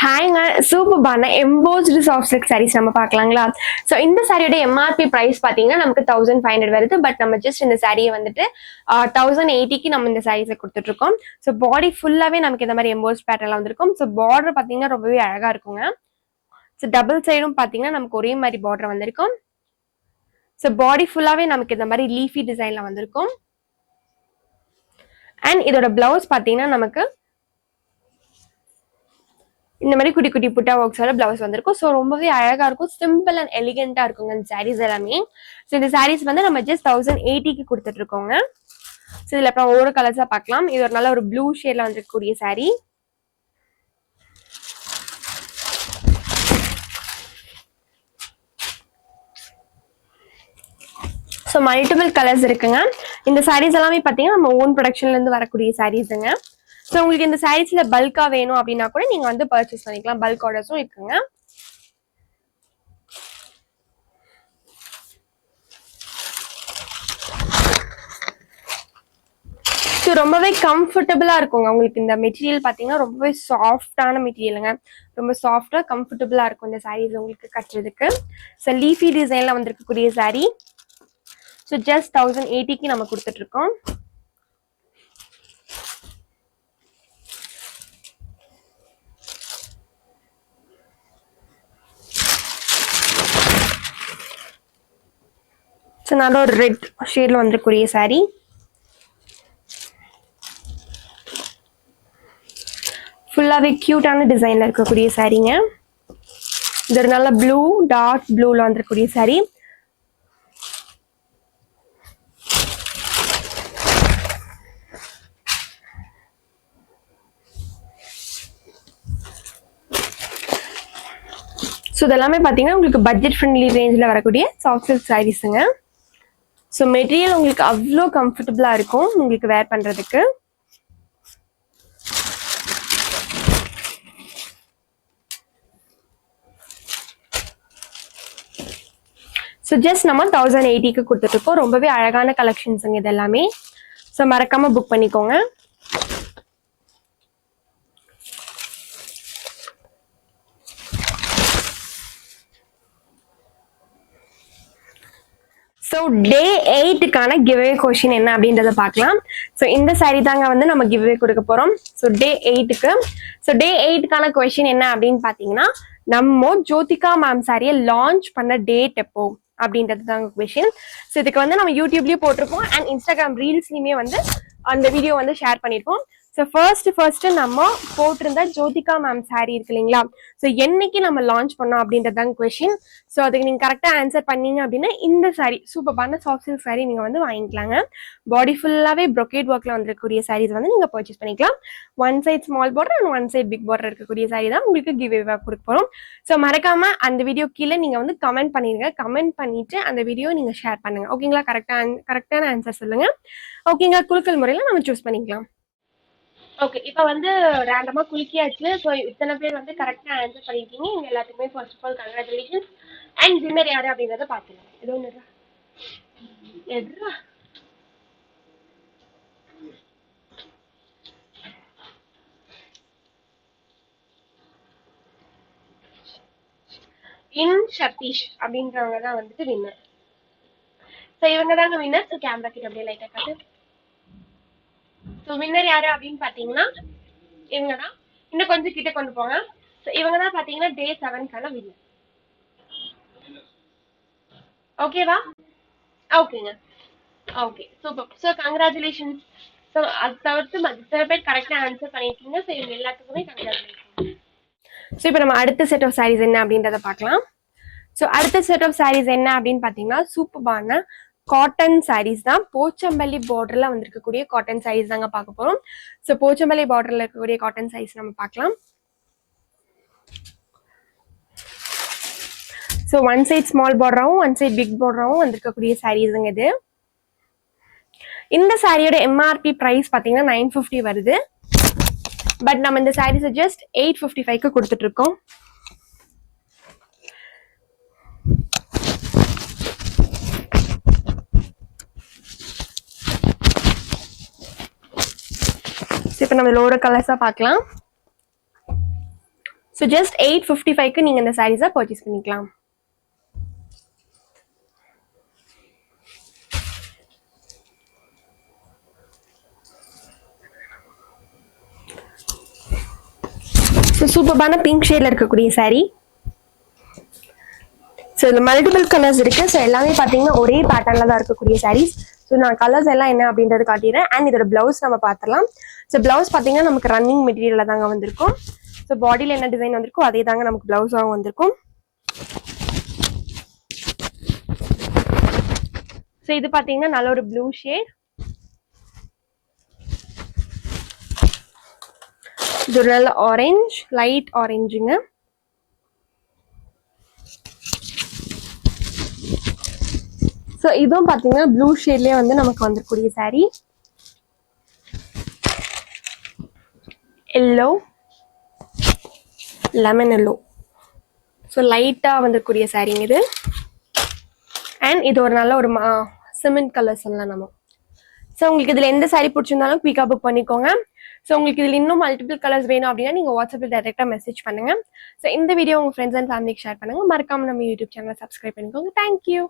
ஹேங்க சூப்பர்பான embossed soft silk saris நம்ம பார்க்கலாங்களா? So இந்த சாரியோட எம்ஆர்பி பிரைஸ் பார்த்தீங்கன்னா நமக்கு 1500 வருது. பட் நம்ம ஜஸ்ட் இந்த சாரியை வந்துட்டு 1080க்கு நம்ம இந்த சாரீஸை கொடுத்துட்ருக்கோம். ஸோ பாடி ஃபுல்லாகவே நமக்கு இந்த மாதிரி எம்போஸ்ட் பேட்டர்லாம் வந்திருக்கும். ஸோ பார்டர் பார்த்தீங்கன்னா ரொம்பவே அழகாக இருக்குங்க. ஸோ டபுள் சைடும் பார்த்தீங்கன்னா நமக்கு ஒரே மாதிரி பார்டர் வந்திருக்கும். ஸோ பாடி ஃபுல்லாகவே நமக்கு இந்த மாதிரி லீஃபி டிசைனில் வந்திருக்கும். அண்ட் இதோட பிளவுஸ் பார்த்தீங்கன்னா நமக்கு இந்த மாதிரி குட்டி குட்டி புட்டா ஒர்க்ஸோட பிளவுஸ் வந்திருக்கும். ஸோ ரொம்பவே அழகா இருக்கும், சிம்பிள் அண்ட் எலிகென்ட்டா இருக்குங்க இந்த சாரீஸ் எல்லாமே. ஸோ இந்த சாரீஸ் வந்து நம்ம ஜஸ்ட் 1080க்கு கொடுத்துட்டு இருக்கோங்க. ஸோ இதுல அப்புறம் ஒவ்வொரு கலர்ஸா பார்க்கலாம். இது ஒரு நல்ல ஒரு ப்ளூ ஷேட்ல வந்துருக்கக்கூடிய சாரீ. ஸோ மல்டிபிள் கலர்ஸ் இருக்குங்க. இந்த சாரீஸ் எல்லாமே பார்த்தீங்கன்னா நம்ம ஓன் ப்ரொடக்ஷன்ல இருந்து வரக்கூடிய சாரீஸுங்க. ஸோ உங்களுக்கு இந்த சாரீஸ்ல பல்கா வேணும் அப்படின்னா கூட நீங்க வந்து பர்ச்சேஸ் பண்ணிக்கலாம். பல்க் ஆர்டர்ஸும் இருக்குங்க. ஸோ ரொம்பவே கம்ஃபர்டபுளா இருக்குங்க. உங்களுக்கு இந்த மெட்டீரியல் பார்த்தீங்கன்னா ரொம்பவே சாஃப்டான மெட்டீரியலுங்க. ரொம்ப சாஃப்டா கம்ஃபர்டபுளா இருக்கும் இந்த சாரீஸ் உங்களுக்கு கட்டுறதுக்கு. ஸோ லீஃபி டிசைன்ல வந்திருக்கக்கூடிய சாரீ. ஸோ ஜஸ்ட் 1080க்கு நம்ம கொடுத்துட்டு இருக்கோம். ஸோ நல்ல ஒரு ரெட் ஷேட்ல வந்துருக்கூடிய சாரீ. ஃபுல்லாகவே க்யூட்டான டிசைனில் இருக்கக்கூடிய சாரீங்க. இது ஒரு நல்ல ப்ளூ டார்க் ப்ளூவில் வந்துருக்கூடிய சாரீ. ஸோ இதெல்லாமே பார்த்தீங்கன்னா உங்களுக்கு பட்ஜெட் ஃப்ரெண்ட்லி ரேஞ்சில் வரக்கூடிய சாஃப்ட் சில்க் சாரீஸுங்க. ஸோ மெட்டீரியல் உங்களுக்கு அவ்வளோ கம்ஃபர்டபுளாக இருக்கும் உங்களுக்கு வேர் பண்ணுறதுக்கு. ஸோ ஜஸ்ட் நம்ம 1080க்கு கொடுத்துட்ருக்கோம். ரொம்பவே அழகான கலெக்ஷன்ஸுங்க இது எல்லாமே. ஸோ மறக்காமல் புக் பண்ணிக்கோங்க. ஸோ டே 8க்கான கிவ்அவே கொஷின் என்ன அப்படின்றத பார்க்கலாம். ஸோ இந்த சாரீ தாங்க வந்து நம்ம கிவ்அவே கொடுக்க போகிறோம். ஸோ டே 8க்கு. ஸோ டே 8க்கான கொஷின் என்ன அப்படின்னு பார்த்தீங்கன்னா, நம்ம ஜோதிகா மேம் சாரியை லான்ச் பண்ண டேட் எப்போ அப்படின்றது தாங்க கொஷின். ஸோ இதுக்கு வந்து நம்ம யூடியூப்லேயும் போட்டிருப்போம் அண்ட் இன்ஸ்டாகிராம் ரீல்ஸ்லையுமே வந்து அந்த வீடியோ வந்து ஷேர் பண்ணியிருப்போம். ஸோ ஃபர்ஸ்ட் நம்ம போட்டிருந்த ஜோதிகா மேம் சாரீ இருக்கு இல்லைங்களா, ஸோ என்னைக்கு நம்ம லான்ச் பண்ணோம் அப்படின்றதாங்க கொஷின். ஸோ அதுக்கு நீங்கள் கரெக்டாக ஆன்சர் பண்ணீங்க அப்படின்னா இந்த சாரீ சூப்பரான சாஃப்ட் சில்க் சாரீ நீங்கள் வந்து வாங்கிக்கலாங்க. பாடி ஃபுல்லாகவே ப்ரொக்கேட் ஒர்க்கில் வந்துருக்கக்கூடிய சாரீஸ் வந்து நீங்கள் பர்ச்சேஸ் பண்ணிக்கலாம். One side small border and one side big border இருக்கக்கூடிய சாரீ தான் உங்களுக்கு கிவ்அவேவாக கொடுக்க போகிறோம். ஸோ மறக்காமல் அந்த வீடியோ கீழே நீங்கள் வந்து கமெண்ட் பண்ணிடுங்க. கமெண்ட் பண்ணிவிட்டு அந்த வீடியோ நீங்கள் ஷேர் பண்ணுங்கள். ஓகேங்களா? கரெக்டான ஆன்சர் சொல்லுங்கள். ஓகேங்க, குலுக்கல் முறையில் நம்ம சூஸ் பண்ணிக்கலாம். ஓகே, இப்போ வந்து ரேண்டமா குலுக்கியாச்சு. ஸோ இத்தனை பேர் வந்து கரெக்டாக ஆன்சர் பண்ணியிருக்கீங்க. இங்கே எல்லாத்துக்குமே first of all congratulations. And winner யாரு அப்படின்றத பார்த்துக்கலாம். ஏதோ ஒன்று எதுரா இன் சதீஷ் அப்படின்றவங்க தான் வந்துட்டு வின்னர். ஸோ இவங்க தாங்க வின்னர். ஸோ கேமரா கிட்ட அப்படியே லைட்டாக காட்டு. ஸோ வின்னர் யாரு அப்படின்னு பார்த்தீங்கன்னா இவங்க தான். இன்னும் கொஞ்சம் கிட்ட கொண்டு போங்க. ஸோ இவங்க தான் பார்த்தீங்கன்னா டே 7க்கான வின்னர். ஓகேவா? ஓகேங்க. Okay, super. So congratulations. So அது தவிர்த்து மற்ற பேர் கரெக்டாக ஆன்சர் பண்ணியிருக்கீங்க. ஸோ இவங்க எல்லாத்துக்குமே கங்க்ராச்சுலேஷன். ஸோ இப்போ நம்ம அடுத்த செட் ஆஃப் சாரீஸ் என்ன அப்படின்றத பார்க்கலாம். ஸோ அடுத்த செட் ஆஃப் சாரீஸ் என்ன அப்படின்னு பார்த்தீங்கன்னா சூப்பரான காட்டன் சாரீஸ் தான். போச்சம்பள்ளி பார்டர்ல வந்திருக்கக்கூடிய காட்டன் சாரீஸ் தாங்க பார்க்க போறோம். ஸோ போச்சம்பள்ளி பார்டர்ல இருக்கக்கூடிய காட்டன் சாரீஸ் நம்ம பார்க்கலாம். ஸோ ஒன் சைட் ஸ்மால் பார்டராகவும் ஒன் சைட் பிக் பார்டராகவும் வந்திருக்கக்கூடிய சாரீஸுங்க இது. இந்த சாரியோட எம்ஆர்பி பிரைஸ் பார்த்தீங்கன்னா 950 வருது. பட் நம்ம இந்த சாரீஸை ஜஸ்ட் 855க்கு கொடுத்துட்டு இருக்கோம். இப்போ நம்ம லோட கலர்ஸாக பார்க்கலாம். ஸோ ஜஸ்ட் 855க்கு நீங்கள் இந்த சாரீஸை பர்ச்சேஸ் பண்ணிக்கலாம். ஸோ சூப்பர்பான பிங்க் ஷேடில் இருக்கக்கூடிய சாரீ. ஸோ இதில் மல்டிபிள் கலர்ஸ் இருக்குது. ஸோ எல்லாமே பார்த்தீங்கன்னா ஒரே பேட்டர்னில் தான் இருக்கக்கூடிய சாரீஸ். ஸோ நான் கலர்ஸ் எல்லாம் என்ன அப்படின்றது காட்டிடுறேன். அண்ட் இதோட ப்ளவுஸ் நம்ம பார்த்துலாம். ஸோ ப்ளவுஸ் பார்த்தீங்கன்னா நமக்கு ரன்னிங் மெட்டீரியலில் தாங்க வந்திருக்கும். ஸோ பாடியில் என்ன டிசைன் வந்திருக்கோ அதே தாங்க நமக்கு ப்ளவுஸாகவும் வந்திருக்கும். ஸோ இது பார்த்தீங்கன்னா நல்ல ஒரு ப்ளூ ஷேட். இது ஒரு நல்ல ஆரஞ்ச், லைட் ஆரஞ்சுங்க. ஸோ இதுவும் பார்த்தீங்கன்னா ப்ளூ ஷேட்லேயே வந்து நமக்கு வந்துருக்கூடிய sari. Yellow, lemon yellow. So லைட்டாக வந்துருக்கூடிய சாரீங்க இது. அண்ட் இது ஒரு நல்ல ஒரு சிமெண்ட் கலர் சொல்லலாம் நம்ம. ஸோ உங்களுக்கு இதில் எந்த சாரீ பிடிச்சிருந்தாலும் குயிக்காக புக் பண்ணிக்கோங்க. ஸோ உங்களுக்கு இதில் இன்னும் மல்டிபிள் கலர்ஸ் வேணும் அப்படின்னா நீங்கள் வாட்ஸ்அப்பில் டைரெக்டாக மெசேஜ் பண்ணுங்கள். ஸோ இந்த வீடியோ உங்கள் ஃப்ரெண்ட்ஸ் அண்ட் ஃபேமிலிக்கு ஷேர் பண்ணுங்கள். மறக்காமல் நம்ம யூடியூப் சேனலை சப்ஸ்கிரைப் பண்ணிக்கோங்க. தேங்க்யூ.